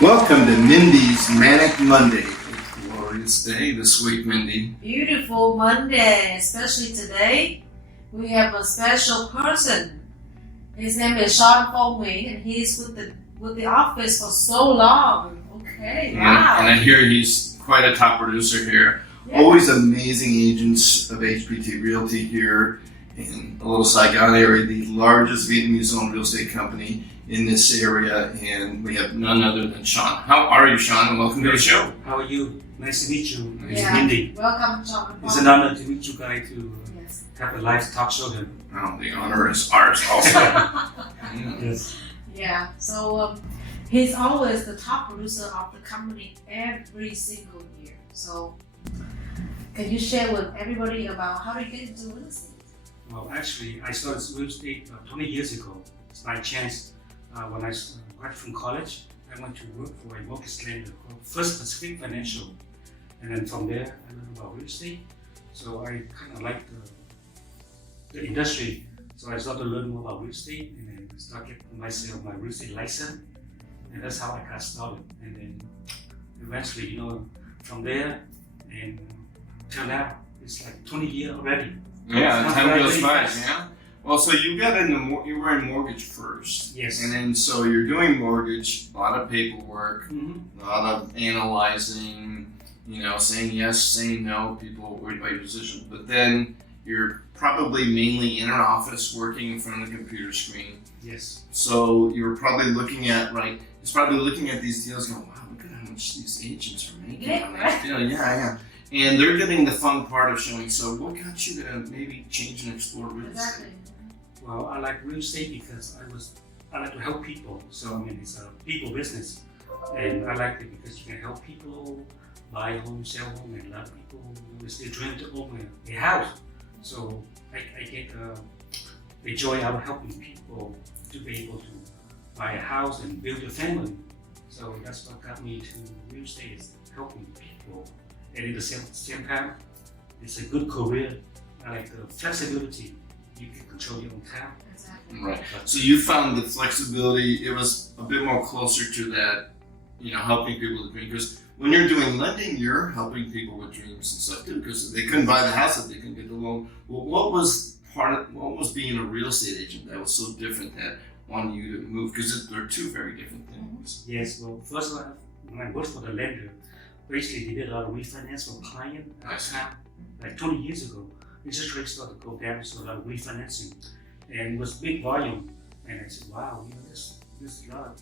Welcome to Mindy's Manic Monday. It's a glorious day this week, Mindy. Beautiful Monday, especially today. We have a special person. His name is Swanberg, and he's with the office for so long. Okay, wow. And I hear he's quite a top producer here. Yeah. Always amazing agents of HPTRealty here in a little Saigon area, the largest Vietnamese-owned real estate company in this area, and we have none other than Sean. How are you, Sean? And welcome to the show. How are you? Nice to meet you. Yeah. Mindy. Welcome, Sean. It's an honor to meet you guys to Yes. have a live talk show here. Oh, the honor is ours also. Yes. Yeah, so he's always the top producer of the company every single year. So can you share with everybody about how you get into real estate? Well, actually, I started real estate 20 years ago. It's by chance. When I graduated from college, I went to work for a mortgage lender called First Pacific Financial. And then from there, I learned about real estate. So I kind of liked the industry. So I started to learn more about real estate and then started getting myself my real estate license. And that's how I got started. And then eventually, from there and till now, it's like 20 years already. Yeah, time goes by, fast. yeah. Well, so you got into you were in mortgage first. Yes. And then so you're doing mortgage, a lot of paperwork, Mm-hmm. a lot of analyzing, saying yes, saying no, people worried about your position. But then you're probably mainly in an office working in front of the computer screen. Yes. So you're probably looking at, he's probably looking at these deals going, wow, look at how much these agents are making on this deal. Yeah. And they're getting the fun part of showing, so what got you to maybe change and explore real estate? Exactly. Well, I like real estate because I like to help people. So it's a people business, and I like it because you can help people buy home, sell home, and a lot of people still dream to own a house. So I get the joy out of helping people to be able to buy a house and build a family. So that's what got me to real estate, is helping people, and at the same time, it's a good career. I like the flexibility. You can control your own time. Exactly. Right. So you found the flexibility, it was a bit more closer to that, helping people with dreams. Because when you're doing lending, you're helping people with dreams and stuff too, because they couldn't buy the house if they couldn't get the loan. Well, what was being a real estate agent that was so different that wanted you to move? Because they're two very different things. Yes, well, first of all, when I worked for the lender, basically they did a lot of refinance for client at the time, like 20 years ago. Interest rates started to go down, so a lot of refinancing, and it was big volume. And I said, wow, this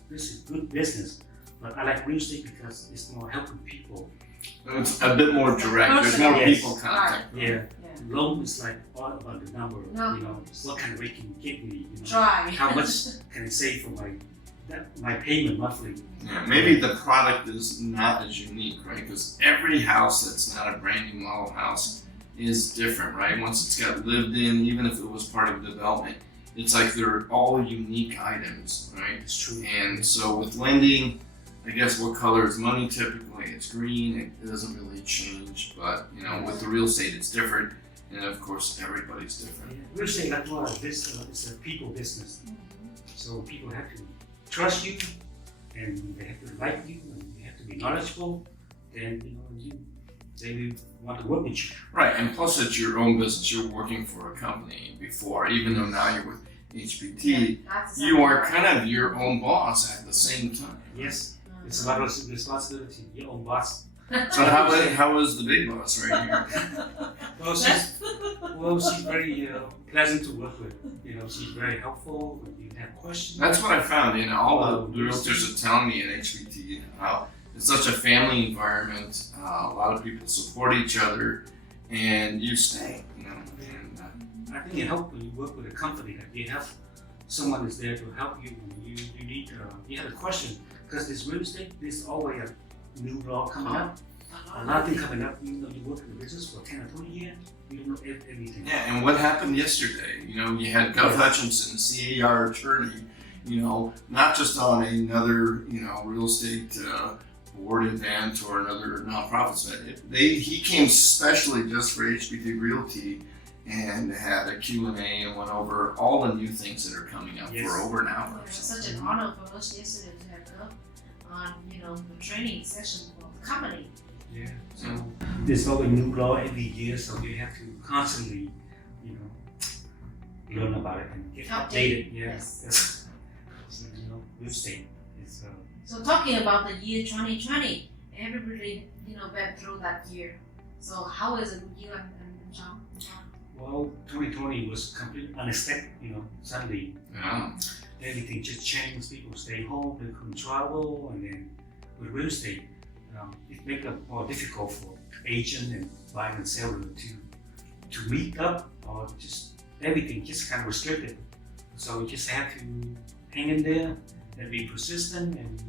is good business. But I like real estate because it's more helping people. It's a bit more direct. There's more Yes. people contact. Yeah. Loan is like all about the number. What kind of rate can you get me? Try. How much can I save for my payment monthly? Yeah, maybe the product is not as unique, right? Because every house that's not a brand new model house is different, right? Once it's got lived in, even if it was part of development, it's like they're all unique items, right? It's true. And so with lending, I guess what color is money typically? It's green. It doesn't really change, but with the real estate, it's different. And of course, everybody's different. Yeah. Real estate, like more like this, it's a people business. So people have to trust you, and they have to like you, and they have to be knowledgeable, and they will want to work with you. Right, and plus it's your own business. You're working for a company before, even though now you're with HPT, you are kind of your own boss at the same time. Yes, it's a lot of responsibility, your own boss. So how is the big boss right here? Well, she's very pleasant to work with. She's very helpful when you have questions. That's what I found. All the realtors are telling me at HPT how it's such a family environment. A lot of people support each other, and you stay. I think it helps when you work with a company that you have someone that's there to help you when you need. You have a question, because this real estate, there's always a new law coming up. A lot of things coming up. You work in the business for 10 or 20 years. You don't know everything. Yeah, and what happened yesterday? You had Gov Hutchinson, CAR attorney. Not just on another real estate board event or another nonprofit event. He came specially just for HPTRealty and had a Q&A and went over all the new things that are coming up for over an hour. It was such an honor for us yesterday to have on, the training session for the company. Yeah. So there's always new law every year, so you have to constantly, learn about it and get Update. updated. Yeah. Yes. So, real estate is. So talking about the year 2020, everybody, went through that year. So how is it with you and John? Well, 2020 was completely unexpected. Suddenly Yeah. everything just changed. People stay home, they couldn't travel, and then with real estate, it makes it more difficult for agent and buyer and seller to meet up, or just everything just kind of restricted. So you just have to hang in there and be persistent and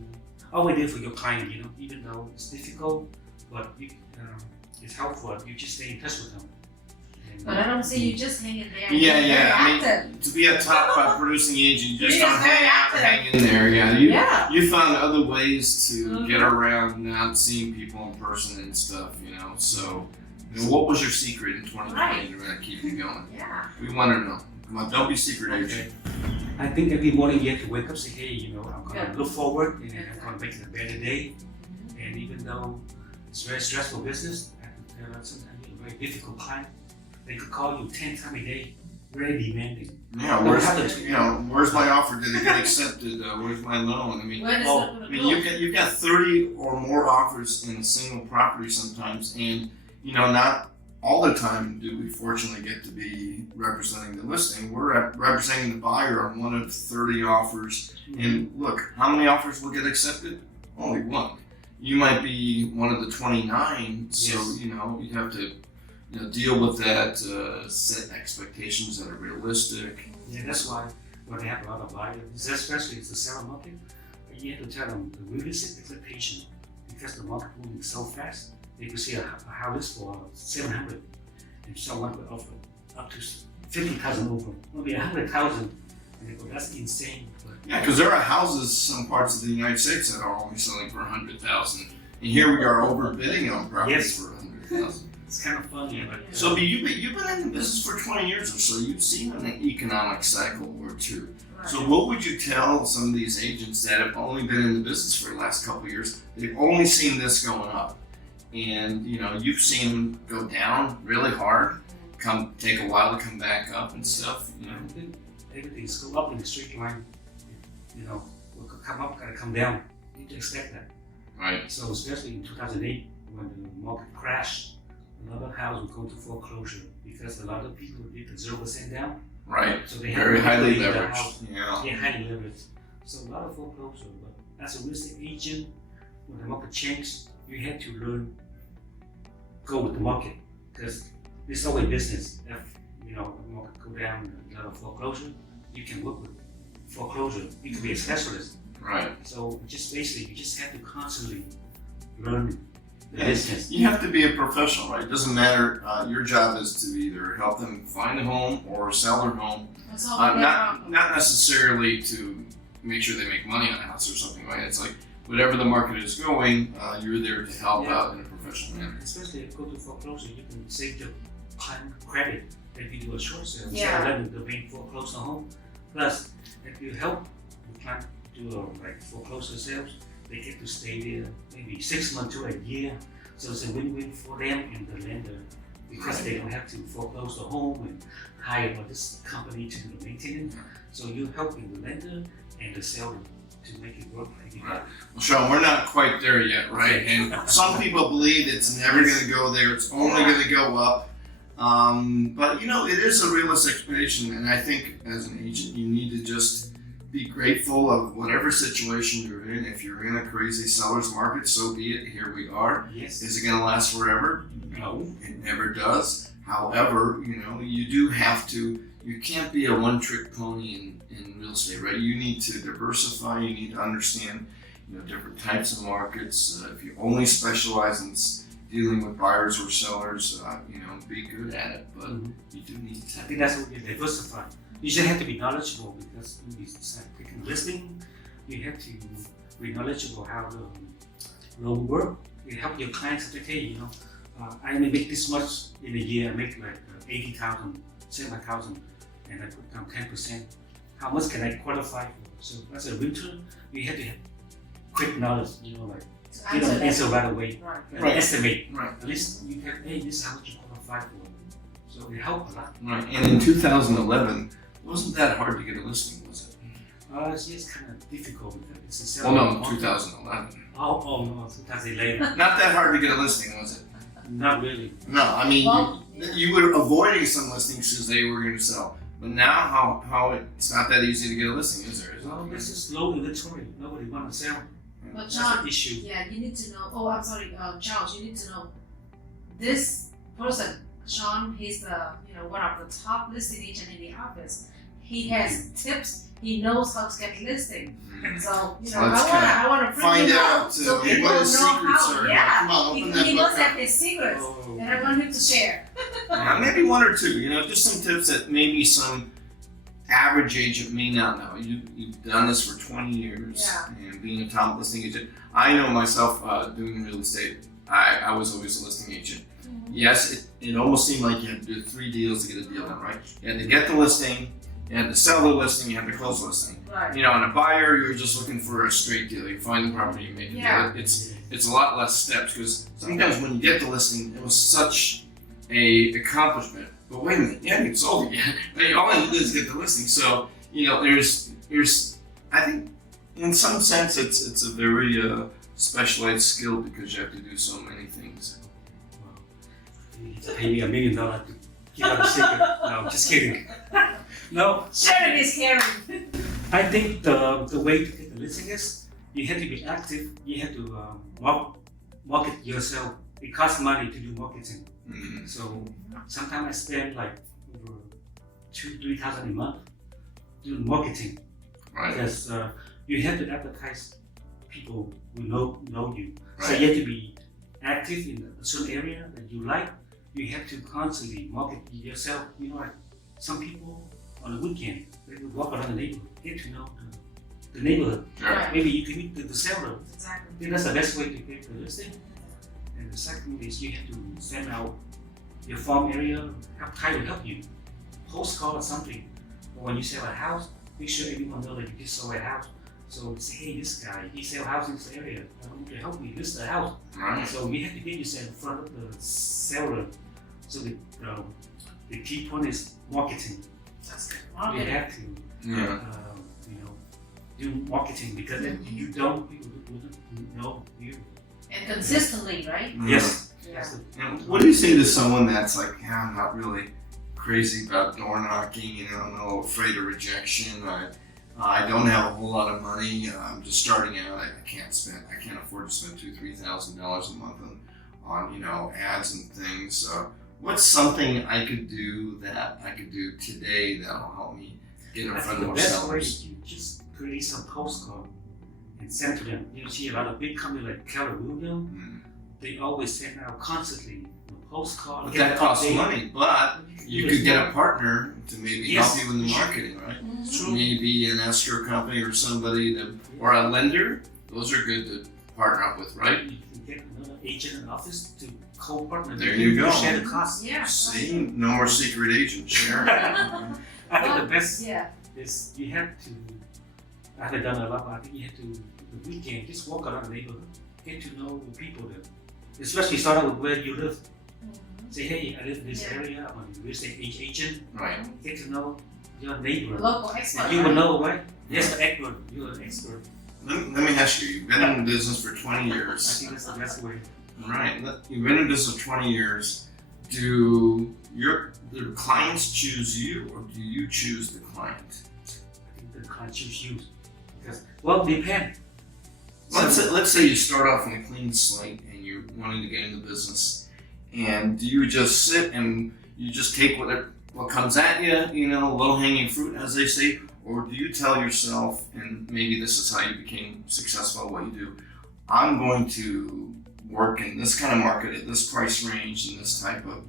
always there for your client. Even though it's difficult, but it's helpful. You just stay in touch with them. But I don't see you just hanging there. Yeah, You're yeah. I very mean, to be a top producing agent, you just You're don't just very hang out, active. hang in there. Yeah, Yeah. you found other ways to Mhm. get around not seeing people in person and stuff. So what was your secret in 2020 to really keep you going? Yeah. We want to know. Come on, don't be secret agent. I think every morning you have to wake up and say, hey, I'm going Yeah. to look forward and I'm going to make it a better day. And even though it's very stressful business, I can tell that sometimes you're a very difficult client. They could call you 10 times a day, very demanding. Yeah, where's my offer? Did it get accepted? Where's my loan? I mean, When is it gonna go? you've got 30 or more offers in a single property sometimes, and not all the time do we fortunately get to be representing the listing. We're representing the buyer on one of 30 offers, and look, how many offers will get accepted? Only one. You might be one of the 29, so Yes. you have to deal with that, set expectations that are realistic. Yeah, that's why when they have a lot of buyers, especially it's the seller market, you have to tell them the realistic expectation because the market moving so fast. They could see a house for 700, and someone would offer up to 50,000 over, maybe 100,000, and they go, that's insane. But Yeah, because there are houses, some parts of the United States that are only selling for 100,000, and here we are overbidding on properties Yes. for 100,000. it's kind of funny, but So you've been in the business for 20 years or so. You've seen an economic cycle or two. Right. So what would you tell some of these agents that have only been in the business for the last couple of years? They've only seen this going up, and you've seen them go down really hard, take a while to come back up and stuff. I think everything's go up in a straight line. What could come up, gotta come down. You need to expect that. Right. So especially in 2008, when the market crashed, a lot of houses would go to foreclosure because a lot of people did the 0% down. Right. So they Very had to highly liquidate the leveraged. house. Yeah. Yeah, highly leveraged. So a lot of foreclosure. But as a real estate agent, when the market changes, you have to learn go with the market because it's always business. If the market go down and a lot of foreclosure, you can work with foreclosure. You can be a specialist. Right. So you just have to constantly learn the business. You have to be a professional, right? It doesn't matter. Your job is to either help them find a home or sell their home. That's all Not necessarily to make sure they make money on a house or something, right? It's like whatever the market is going, you're there to help out in a professional manner. Especially if you go to foreclosure, you can save your client credit if you do a short sale Yeah. instead of letting the bank foreclose the home. Plus, if you help the client do foreclosure sales, they get to stay there maybe 6 months to a year. So it's a win-win for them and the lender because they don't have to foreclose the home and hire this company to do the maintenance. So you're helping the lender and the seller to make it work. Right. Well, Sean, we're not quite there yet, right? And some people believe it's never going to go there. It's only going to go up. But it is a realistic expectation, and I think as an agent, you need to just be grateful of whatever situation you're in. If you're in a crazy seller's market, so be it. Here we are. Yes. Is it going to last forever? No, it never does. However, you do have to. You can't be a one-trick pony in real estate, right? You need to diversify. You need to understand, different types of markets. If you only specialize in dealing with buyers or sellers, be good at it. But you do need to. I think that's what you diversify. You just have to be knowledgeable because when you start picking listing, you have to be knowledgeable how the loan work. You help your clients to say, hey, I only make this much in a year. I make like 80,000, 7,000, and I put down 10%. How much can I qualify for? So as a realtor, you have to quick knowledge, like To you know, answer answer that. right away, Right. and Right. estimate. Right. At least you can, hey, this is how much you qualify for. So it helped a lot. Right. And in 2011, it wasn't that hard to get a listing, was it? It's just kind of difficult. It's a Well, selling no, market. 2011. Oh no, 2011. Not that hard to get a listing, was it? Not really. No, I mean, Well, you were avoiding some listings because they were going to sell. But now, it's not that easy to get a listing, is there? Is it? Well, it's just low inventory. Nobody want to sell. But That's John, the issue. yeah, you need to know. Oh, I'm sorry, Charles. You need to know this person, Sean. He's the one of the top listing agent in the office. He has tips. He knows how to get listing. So So let's I want to bring Find him out out so what people know his secrets how. are. Yeah, Come on, open that he book must up. have his secrets, Oh. and I want him to share. Maybe one or two, just some tips that maybe some average agent may not know. You've done this for 20 years Yeah. and being a top listing agent. I know myself doing real estate, I was always a listing agent. Yes, it almost seemed like you had to do 3 deals to get a deal done, right? You had to get the listing, you had to sell the listing, you had to close the listing. Right. And a buyer, you're just looking for a straight deal. You find the property, you make a Yeah. deal. It's a lot less steps because sometimes when you get the listing, it was such a accomplishment. But wait a minute, you haven't sold it yet. All you did is get the listing. So there's I think in some sense it's a very specialized skill because you have to do so many things. You need to pay me $1 million to keep up the secret. No, just kidding. No, Sharing is caring. I think the way to get the listing is you have to be active. You have to market yourself. It costs money to do marketing. Mm. So sometimes I spend like over $2,000-3,000 a month doing marketing Right. because you have to advertise people who know you. So Right. you have to be active in a certain area that you like. You have to constantly market yourself. Like some people on the weekend they will walk around the neighborhood, get to know the neighborhood. Right. Maybe you can meet the seller. I Exactly. think that's the best way to get the listing. And the second is you have to send out your farm area, try to help you. Postcard or something. Or when you sell a house, make sure everyone knows that you just sold a house. So say, hey, this guy, he sells houses in this area. I want to help me list the house. Right. So you have to get yourself in front of the seller. So the key point is marketing. That's good. You Marketing. have to Yeah. do marketing because if you don't, people wouldn't know you. And consistently, right? Yes. Yeah. And what do you say to someone that's like, I'm not really crazy about door knocking, I'm a little afraid of rejection, I don't have a whole lot of money, I'm just starting out, I can't afford to spend $2,000-3,000 a month on ads and things. What's something I could do today that'll help me get in I front think of the more best way sellers? is you just create some postcard and send to them. You see a lot of big companies like Keller Williams, Mm. they always send out constantly a postcard. But get that an costs update. money, but you could get a partner to maybe Yes. help you in the marketing, right? Mhm. True. Maybe an escrow company or somebody or a lender. Those are good to partner up with, right? You can get another agent in the office to co-partner. There with you go. Share the cost. Yeah. See, no more secret agent share. I think the best Yeah. is you have to, I haven't done a lot, but I think you have to, the weekend, just walk around the neighborhood, get to know the people there. Especially start out with where you live. Mhm. Say, hey, I live in this Yeah. area, I'm a real estate agent. Right. Get to know your neighbor. Local expert. You will right? know, right? Yes, the expert. You're an expert. Let me ask you, you've been in business for 20 I years. think that's the best way. Right. You've been in business for 20 years. Do the clients choose you or do you choose the client? I think the client choose you. Because, well, depend. Let's say you start off on a clean slate and you're wanting to get into business, and do you just sit and you just take what comes at you, low hanging fruit, as they say, or do you tell yourself, and maybe this is how you became successful at what you do, I'm going to work in this kind of market at this price range and this type of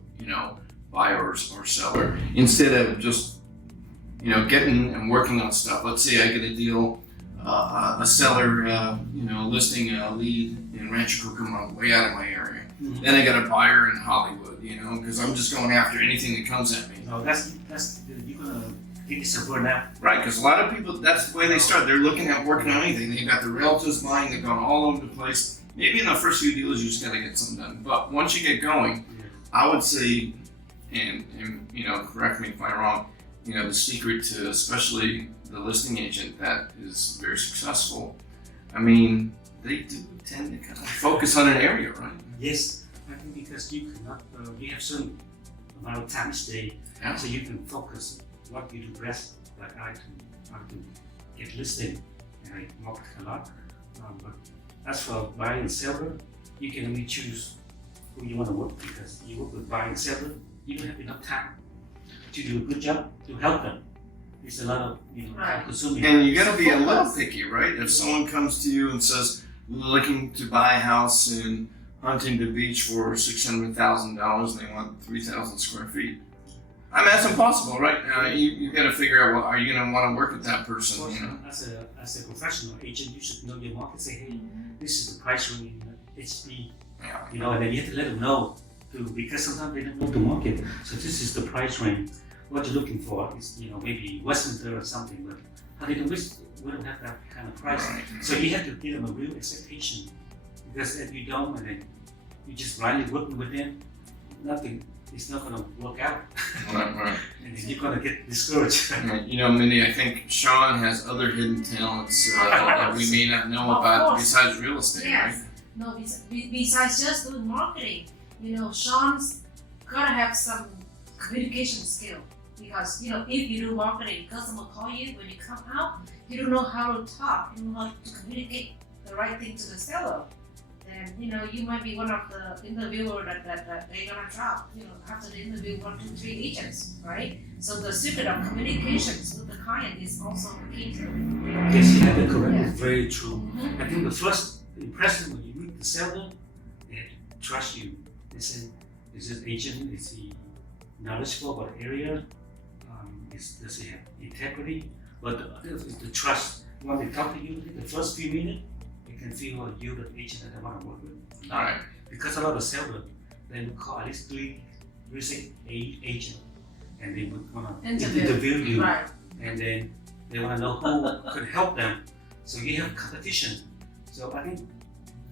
buyer or seller, instead of just getting and working on stuff. Let's say I get a deal. A seller, listing a lead in Rancho Cucamonga, way out of my area. Mhm. Then I got a buyer in Hollywood, because I'm just going after anything that comes at me. No, that's you're gonna think it's a burnout. Right, because a lot of people, that's the way they start. They're looking at working on anything. They've got the realtors buying, they've gone all over the place. Maybe in the first few deals, you just got to get something done. But once you get going, I would say, and correct me if I'm wrong, the secret to especially the listing agent that is very successful, I mean, they do tend to kind of focus on an area, right? Yes, I think because you cannot, you have certain amount of time each day, so you can focus what you do best. Like I can get listing and I market a lot, but as for buying and selling, you can only choose who you want to work because you work with buying and selling, you don't have enough time to do a good job to help them. It's a lot of time consuming. And you got to be a little picky, right? If someone comes to you and says, looking to buy a house in Huntington Beach for $600,000 and they want 3,000 square feet. I mean, that's impossible, right? You got to figure out, well, are you going to want to work with that person? As a professional agent, you should know your market. Say, hey, this is the price range in HP, and then you have to let them know too, because sometimes they don't know the market. So this is the price range. What you're looking for is, maybe Westminster or something, but Huntington Beach, we don't have that kind of price. Right. So you have to give them a real expectation, because if you don't, and then you just blindly working with them, nothing. It's not going to work out. Right. And then you're going to get discouraged. Mindy, I think Sean has other hidden talents that we may not know Of about course. besides real estate, Yes. right? No, besides just doing marketing, Sean's gotta have some communication skill. Because, if you do marketing, customer call you when you come out, you don't know how to talk, you don't know how to communicate the right thing to the seller. Then, you might be one of the interviewer that they're gonna drop, after the interview 1, 2, 3 agents, right? So the secret of communications with the client is also the key to it. Yes, you have it correct. Yeah. It's very true. Mhm. I think the first impression when you meet the seller, they trust you. They say, is this agent, is he knowledgeable about the area? Does he have integrity? But the trust, when they talk to you, the first few minutes, they can feel you the agent that they want to work with. All right. Because a lot of sellers, they will call at least 3 real estate agent, and they would want to interview you, Right. and then they want to know who could help them. So you have competition. So I think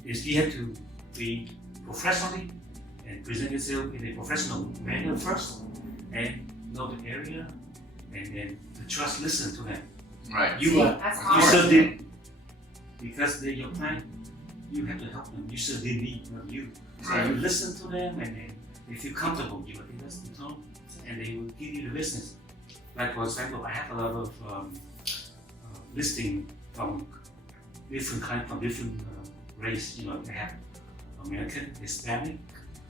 you have to be professionally and present yourself in a professional manner first, and know the area, and then the trust, listen to them. Right. You That's hard. serve them because they're your client. You have to help them. You serve their need, not you. So Right. you listen to them, and then they feel comfortable. You, I think that's the tone, and they will give you the business. Like for example, I have a lot of listing from different clients from different race. They have American, Hispanic.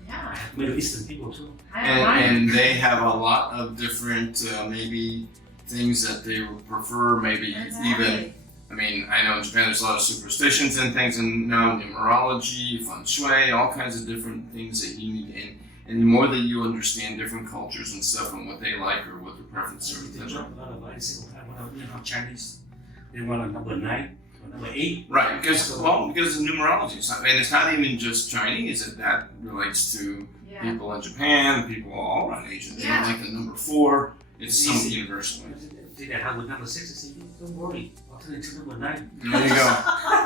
I Yeah. have Middle Eastern people too. And they have a lot of different maybe things that they would prefer, maybe even, I know in Japan there's a lot of superstitions and things, and now numerology, feng shui, all kinds of different things that you need. And the more that you understand different cultures and stuff and what they like or what their preferences are, They etc. drop a lot of lights. I want Chinese. They want a number 9 or number 8. Right, because of numerology. It's not even just Chinese, that relates to Yeah. people in Japan, people all around Asia. They don't like the number 4. It's something universal. See that how with number 6, I say, don't worry, I'll turn it to number 9. There you go.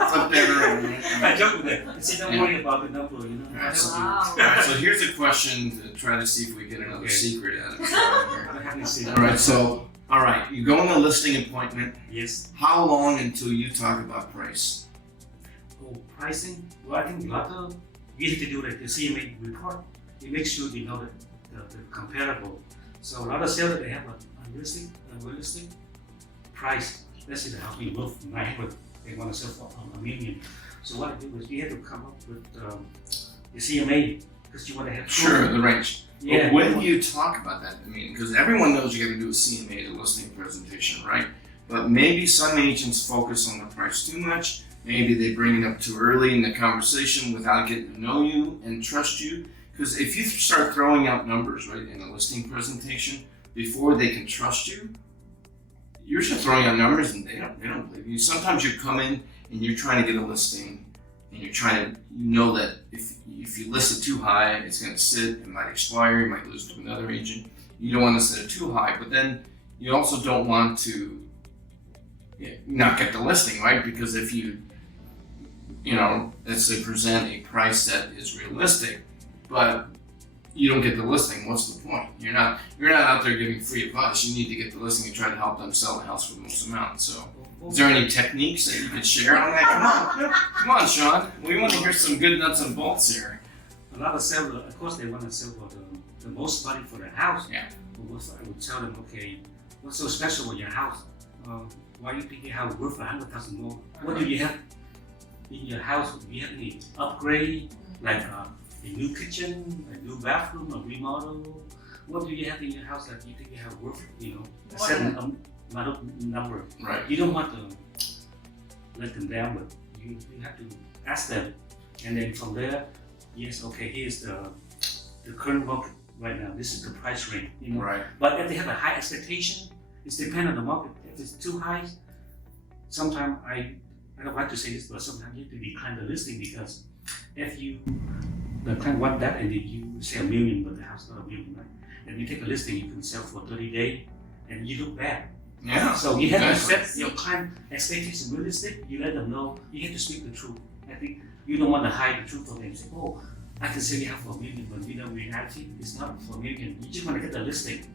Flip that around. I joke with that. I say, don't worry about the number, Absolutely. Wow. All right, so here's a question to try to see if we get another secret out of it. I'm happy to see that. All right, so, you go on the listing appointment. Yes. How long until you talk about price? Oh, pricing? Well, I think a lot of, you have to do like the CMA report. You make sure you know the comparable. So a lot of sellers, they have a unrealistic price. Let's say the house we move from 900, they want to sell for a million. So what I do is you have to come up with the CMA, because you want to have Sure, the range. Yeah. But when do you talk about that? Because everyone knows you got to do a CMA, the listing presentation, right? But maybe some agents focus on the price too much. Maybe they bring it up too early in the conversation without getting to know you and trust you. Because if you start throwing out numbers, right, in a listing presentation before they can trust you, you're just throwing out numbers and they don't believe you. Sometimes you come in and you're trying to get a listing and you're trying to, that if you list it too high, it's going to sit, it might expire, you might lose to another agent. You don't want to set it too high, but then you also don't want to not get the listing, right? Because if you let's say present a price that is realistic, but you don't get the listing, what's the point? You're not out there giving free advice. You need to get the listing and try to help them sell the house for the most amount. So, is there any techniques that you could share on that? Come on, Sean. We want to hear some good nuts and bolts here. A lot of sellers, of course, they want to sell for the most money for their house. Yeah. But I would tell them, okay, what's so special with your house? Why you think your house worth $100,000 more? What do you have in your house? Do you have any upgrade, like a new kitchen, a new bathroom, a remodel? What do you have in your house that you think you have worth? A certain number. Right. You don't want to let them down, but you have to ask them, and then from there, yes, okay, here's the current market right now. This is the price range. Right. But if they have a high expectation, it's dependent on the market. If it's too high, sometimes I don't like to say this, but sometimes you have to decline the listing because if the client want that and you say $1 million, but the house is not $1 million, right? And you take a listing, you can sell for 30 days, and you look bad. Yeah. So you have to set your client expectations realistic. You let them know. You have to speak the truth. I think you don't want to hide the truth from them. Say, oh, I can sell you half for $1 million, but in reality, it's not for $1 million. You just want to get the listing.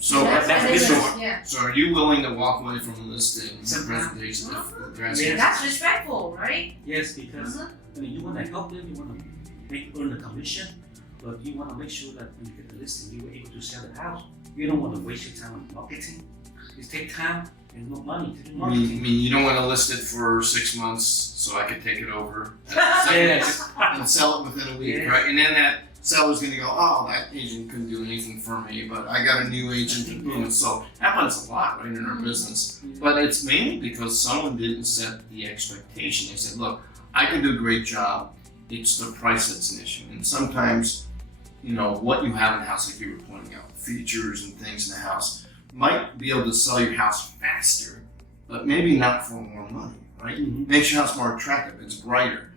So, Yeah. so are you willing to walk away from the listing Sometimes. presentation if they're Yes. asking? That's respectful, right? Yes, because you want to help them. You want to earn the commission, but you want to make sure that when you get the listing, you were able to sell the house. You don't want to waste your time on marketing. It takes time and no money to do I marketing. mean, you don't want to list it for 6 months so I could take it over Yes. and sell it within a week, Yes. right? And then that seller's going to go, oh, that agent couldn't do anything for me, but I got a new agent and boom. So happens a lot, right, in our business. But it's mainly because someone didn't set the expectation. They said, look, I can do a great job. It's the price that's an issue. And sometimes, what you have in the house, like you were pointing out, features and things in the house, might be able to sell your house faster, but maybe not for more money, right? Mhm. Makes your house more attractive. It's brighter.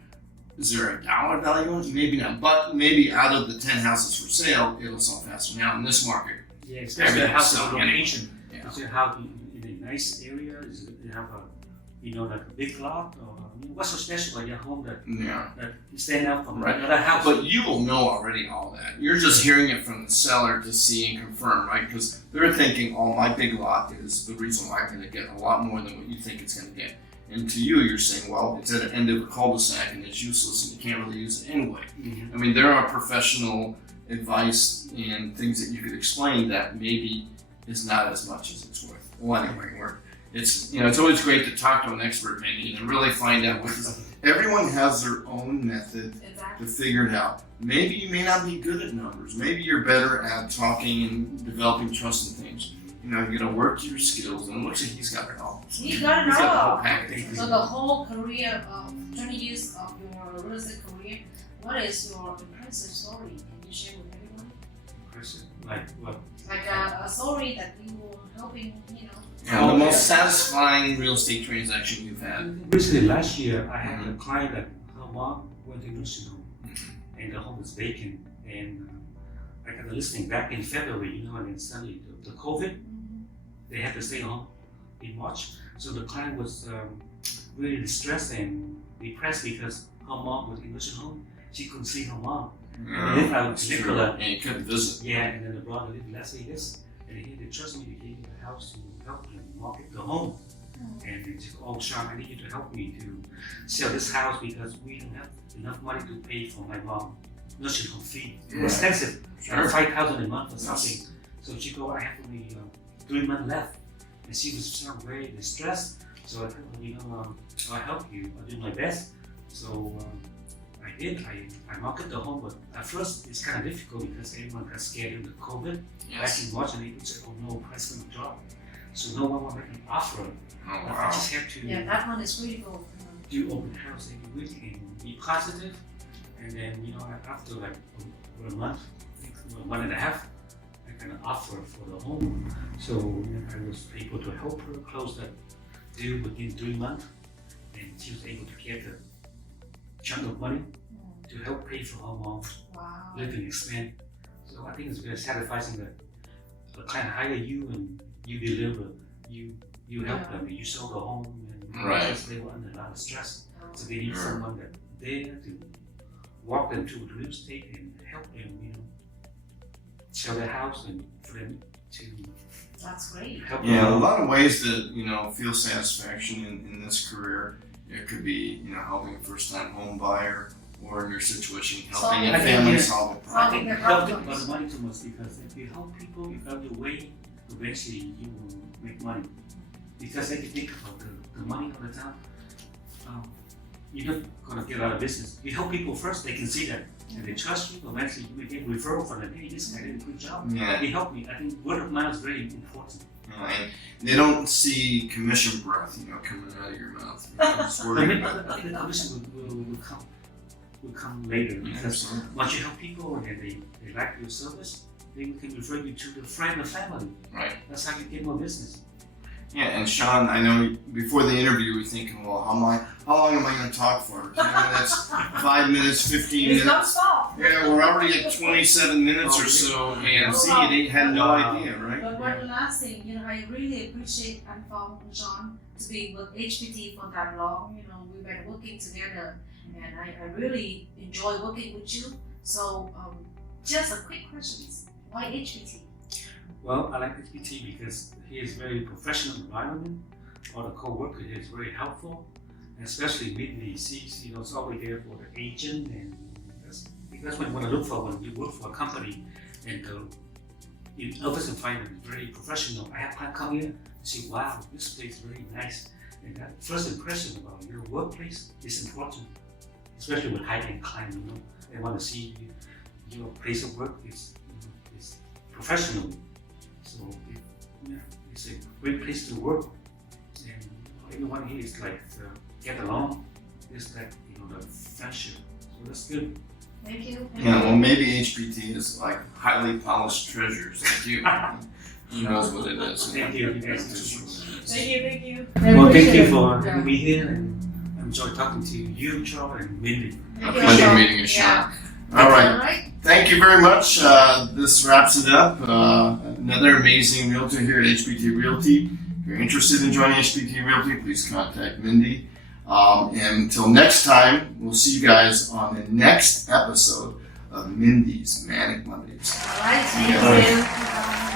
Is there a dollar value on it? Maybe not. But maybe out of the 10 houses for sale, it'll sell faster. Now in this market, Yeah, especially a house in Everything's location. Yeah. Is it a house in a nice area? Is it have like a big lot? Or what's so special about your home that you stand out from Right. another house? But you will know already all that. You're just hearing it from the seller to see and confirm, right? Because they're thinking, oh, my big lot is the reason why I'm going to get a lot more than what you think it's going to get. And to you, you're saying, well, it's at the end of a cul-de-sac and it's useless and you can't really use it anyway. Mhm. I mean, there are professional advice and things that you could explain that maybe is not as much as it's worth. Well, anyway, it's always great to talk to an expert, Mindy, and really find out because everyone has their own method Exactly. to figure it out. Maybe you may not be good at numbers. Maybe you're better at talking and developing trust in things. You're gonna work your skills, and it looks like he's got it all. You got it He's got the all. whole package. So the whole career of 20 years of your real estate career, what is your impressive story? Can you share with everyone? Impressive. Like what? Like a story that you were helping, Yeah, the most satisfying real estate transaction you've had. Recently, last year, I had a client that her mom went to nursing home, and the home was vacant. And I got the listing back in February, and then suddenly the COVID, they had to stay home in March. So the client was really distressed and depressed because her mom was in nursing home. She couldn't see her mom. And if I was Nicola, and you couldn't visit. yeah, and then the brother lived in Las Vegas, and he they trust me to give me the house to help him market the home. And they said, oh, Sean, I need you to help me to sell this house because we don't have enough money to pay for my mom nursing home fee. It's expensive, Sure. $5,000 a month or something. So she go, I have only 3 months left, and she was so very distressed. So I told her, I'll help you. I'll do my best. So I did. I marketed the home, but at first it's kind of difficult because everyone got scared in the COVID. Back in March, and people said, oh no, price going to drop. So no one will make an offer. Oh, I wow. just have to Yeah, that one is critical. do open house every week and be positive. And then, after like a month, I think a month and a half, I got an offer for the home. So I was able to help her close that deal within 3 months. And she was able to get a chunk of money to help pay for her mom's Wow. living expense. So I think it's very satisfying that the client hire you and you deliver, you help them, you sell the home, and Right. because they were under a lot of stress, so they need someone that there to walk them through real estate and help them, sell their house and for them to That's great. help Yeah, a them. lot of ways to, feel satisfaction in this career. It could be, helping a first-time home buyer, or in your situation, helping a Solving family their- solve a I problem. think their help them problems. about the money too much because if you help people, you got your way, eventually you will make money. Because they can think about the money all the time. You're not gonna get out of business. You help people first, they can see that. And they trust you, eventually you may get referral from them. Hey, this guy did a good job. Yeah. He helped me. I think word of mouth is very important. And they don't see commission breath, coming out of your mouth. It's I worried mean, about I think the commission will come later because Absolutely. once you help people and they like your service, they can refer you to the friend or family. Right. That's how you get more business. Yeah, and Sean, I know before the interview we were thinking, well, how long am I going to talk for? That's 5 minutes, 15 It's minutes. not stop. Yeah, we're already at 27 minutes or so, and see, they had no idea, right? But one last thing, I really appreciate Anfong and Sean to be with HPT for that long. We've been working together, and I really enjoy working with you. So, just a quick question: why HPT? Well, I like HPT because he is very professional environment. All the co-worker here is very helpful, and especially Mindy. It's always there for the agent, and that's what you want to look for when you work for a company. And the office environment is very professional. I have clients come here and say, "Wow, this place is very nice." And that first impression about your workplace is important, especially with high-end clients. They want to see your place of work is professional. So it's a great place to work, and everyone here is like get along. It's like the friendship. So that's good. Thank you. Yeah, well, maybe HPT is like highly polished treasures like you. Who knows what it is? Thank you, you guys. Thank you. Well, thank you for having me here, and I enjoyed talking to you, Charles, and Mindy. A pleasure meeting you, Sean. All right. Thank you very much. This wraps it up. Another amazing realtor here at HPT Realty. If you're interested in joining HPT Realty, please contact Mindy. And until next time, we'll see you guys on the next episode of Mindy's Manic Mondays. All right. Thank you.